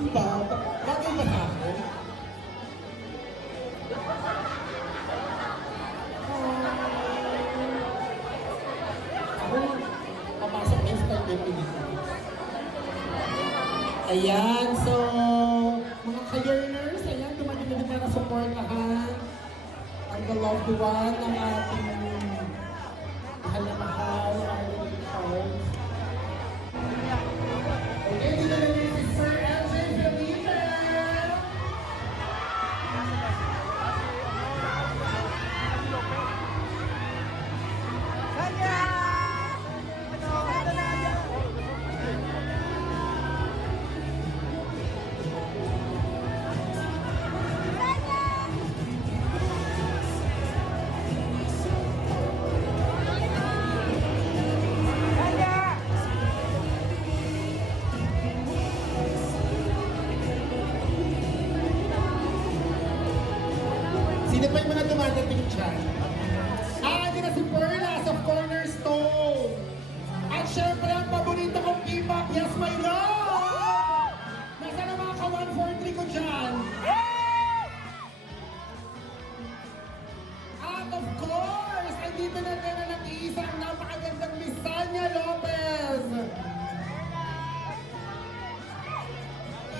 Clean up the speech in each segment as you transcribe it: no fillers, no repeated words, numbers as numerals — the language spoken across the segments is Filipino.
Diba? Bagay ba sa akin? Ako, papasok na yung start ng pelikula. Ayan, so, mga ka-yearners, ayan, dumating na para supportahan ang the loved one ng ating mahal na mahal, Arlene Charles. Okay, dito na din si Sir LJ Felipe. Sino pa yung mga dumadating dyan? Hindi na si Perlas of Cornerstone. At syempre, ang paborito kong K-pop, Yes My Love! Nasaan ang mga ka-143 ko dyan? At of course, andito na din na nag-iisa ang napakagandang Miss Sanya Lopez.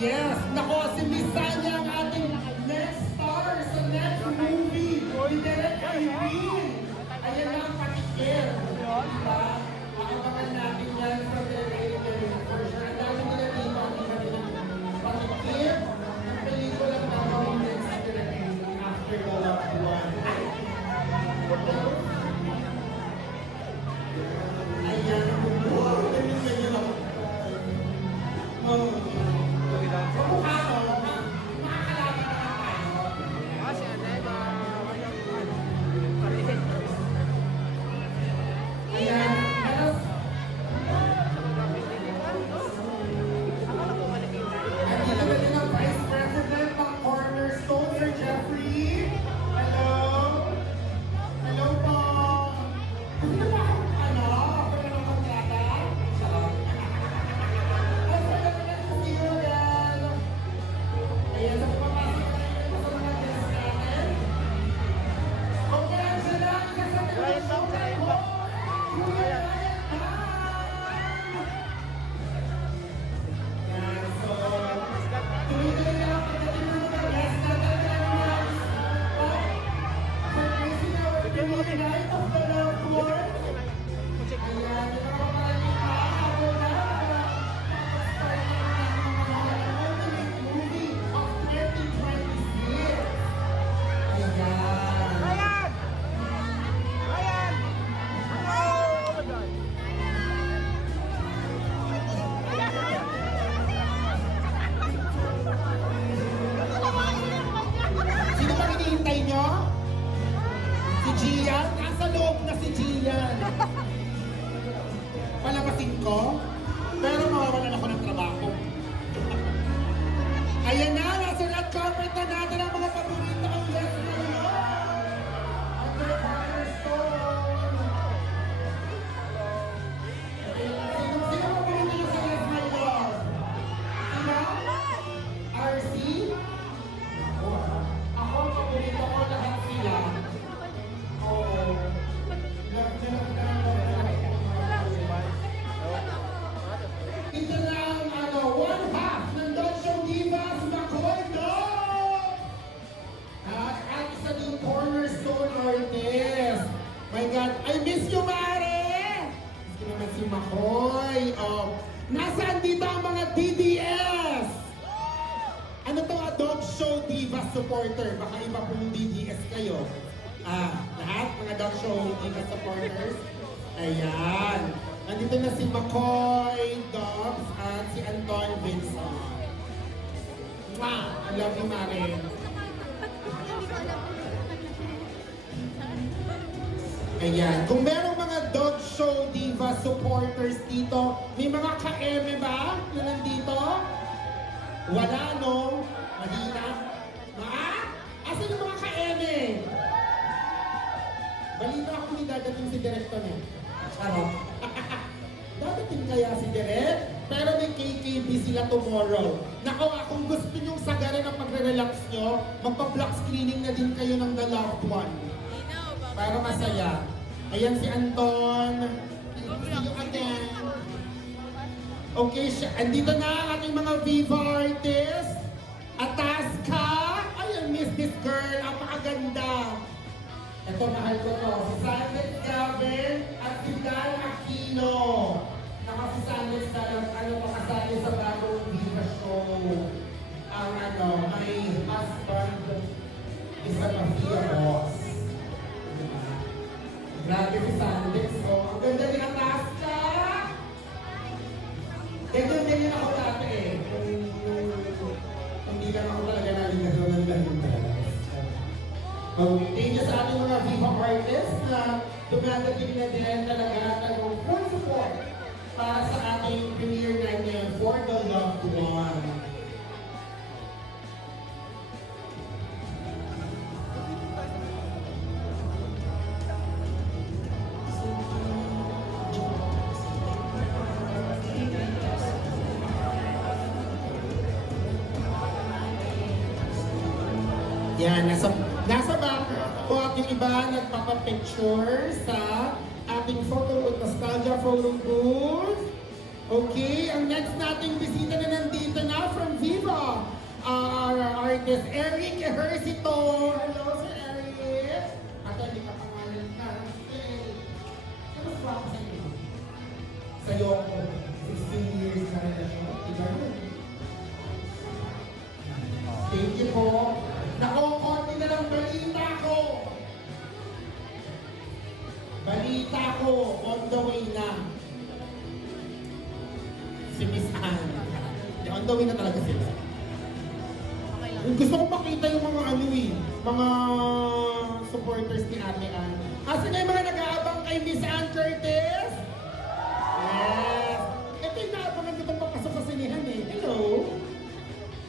Yes, nako, si Miss Sanya ang ating next star sa next movie. Ni Direk Irene. Ayan na ang patikir. Diba? Makabangan natin yan sa Direk Irene. For sure, ang dami nila dito ang patikir ng pelikula na gawin din sa Direk Irene after the loved one. Ayan. Wow! Ganyan ako. Kamukha ko, makakalaban na tayo. Ayan. Andito na din ang Vice President ng Cornerstone, Sir Jeffrey. Hello. Hello po. Ano ba akong ako na ng kontrata? Sarap. Ay, pwede na sa Sigodan. Ayan, sa pumapasok na rin sa mga guests natin. Okay, Angela, ikasama na yung show na po. Kuya Ryan, hi! Yan, so, tuloy-tuloy na lang pagdating ng mga guests natin na naman. Surprising our Pinoy Night of the Loved One. Ayan, yung mga maraming habol na start na ng ultimate movie of 2026. Ayan. Sino ba hinihintay nyo? Si Gian? Nasa loob na si Gian. Palabasin ko, pero mawawalan ako ng trabaho. Ayan na, nasa red carpet na natin ang mga paborito ang Yes My Love. Under Cornerstone. Sino paborito nyo sa Yes My Love? Sino? RC? Ako, paborito ko lahat sila. Oo. Ito na ang one half ng Dog Show Divas, Makoy Dog! At isa din Cornerstone Ortiz. My God, I miss you, Mare! Miss ko naman si Makoy. Oh. Nasaan dito ang mga DDS? Ano to, a Dog Show Divas supporter? Baka iba pong DDS kayo. Lahat mga Dog Show Divas supporters. Ayan. Nandito na si McCoy Dobbs at si Anton Vincent. Mwah! I love you, Mare. Ayan. Kung merong mga Dog Show Diva supporters dito, may mga ka-eme ba na nandito? Wala, no? Mahina? Asan yung mga ka-eme? Balita ako ni dadating si Direk Tonet. Charot. Dadating kaya si Direk? Pero may KKB sila tomorrow. Nako, kung gusto nyong sagarin ang pagre-relax nyo, magpa-block screening na din kayo ng The Loved One. Para masaya. Ayan si Anton. See you again. Okay, andito na ang ating mga Viva artists. Ataska. Ayan, Miss Girl. Napakaganda. Ito, mahal ko to. Si Sanders Gavin at si Dan Aquino. Si Sanders makasali sa bagong Viva show. Ang may husband is a mafia boss. Grabe si Sanders. Ang ganda ni Ataska. Ganyan ako dati eh. Hindi lang ako talaga naligaw talaga. Thank you sa ating mga Viva artists na dumadating na din talaga at full support para sa ating premiere night ngayon for The Loved One. Yan, nasa back po at yung iba nagpapapicture sa ating photo booth, nostalgia photo booth. Okay, ang next nating bisita na nandito na from Viva, our artist Eric Ejercito. Hello, Sir Eric. At hindi ka pangalan ka. Ano ba ako sa inyo? Sa'yo, 16 years na relasyon. Thank you po. Nako, konti na lang balita ko. Balita ko, on the way na. Si Miss Anne. On the way na talaga sila. Gusto ko makita yung mga mga supporters ni Ate Anne. Asa na yung mga nag-aabang kay Miss Anne Curtis? Yes! Ito yung naabangan ko itong papasok sa sinihan eh. Hello?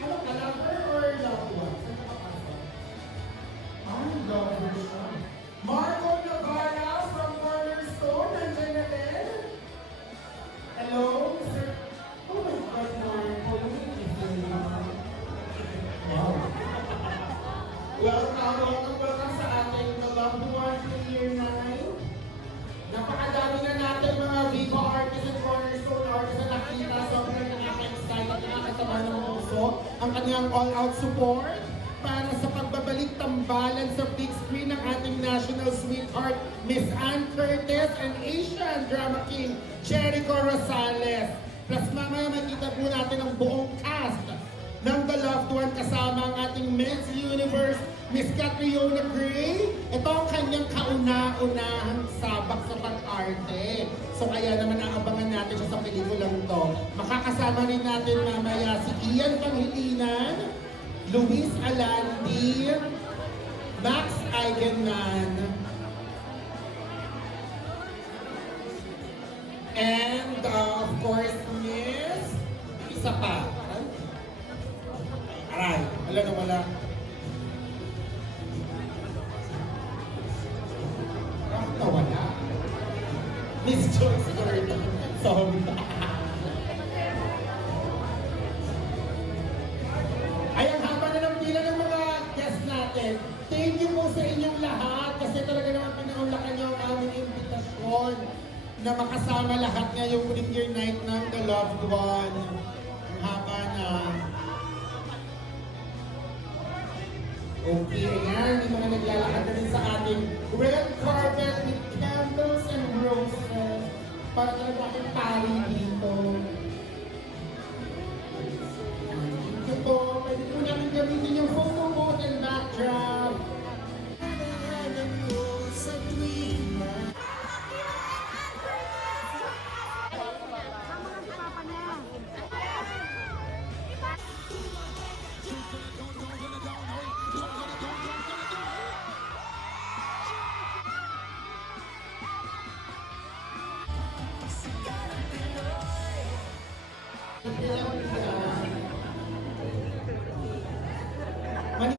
Ano ka, lover or loved one? Saan ka papasok? Lover siya. Marco Navarra from Cornerstone, nandiyan na din. Hello, Mr. Oh my God, Marco. Wow. Welcome sa ating The Loved One Year 9. Napakadami na natin mga Viva artists and Cornerstone artists na nakita. Sobrang nakaka-excite at nakakataba ng puso ang kanyang all-out support para sa pagbabalik tambalan sa big screen ng ating national sweetheart, Miss Anne Curtis and Asian Drama King, Jericho Rosales. Plus mamaya makita po natin ang buong cast ng The Loved One kasama ang ating Miss Universe, Miss Catriona Gray. Ito ang kanyang kauna-unahang sabak sa pag-arte. So kaya naman naabangan natin siya sa pelikulang to. Makakasama rin natin mamaya si Ian Panghilinan, Luis Alandi, Max Eigenman, and of course, Miss isa pa. Aray, wala na wala. Wala. Miss Joyce Gordon. Sorry. Thank you po sa inyong lahat kasi talaga naman pinaunlakan niyo ang aming imbitasyon na makasama lahat ngayong premiere night ng The Loved One. Ang haba na. Okay, ayan. Yung mga naglalakad na rin sa ating red carpet with candles and roses para talaga aking pari dito. Thank you po. Pwede po namin gamitin yung photo booth and backdrop.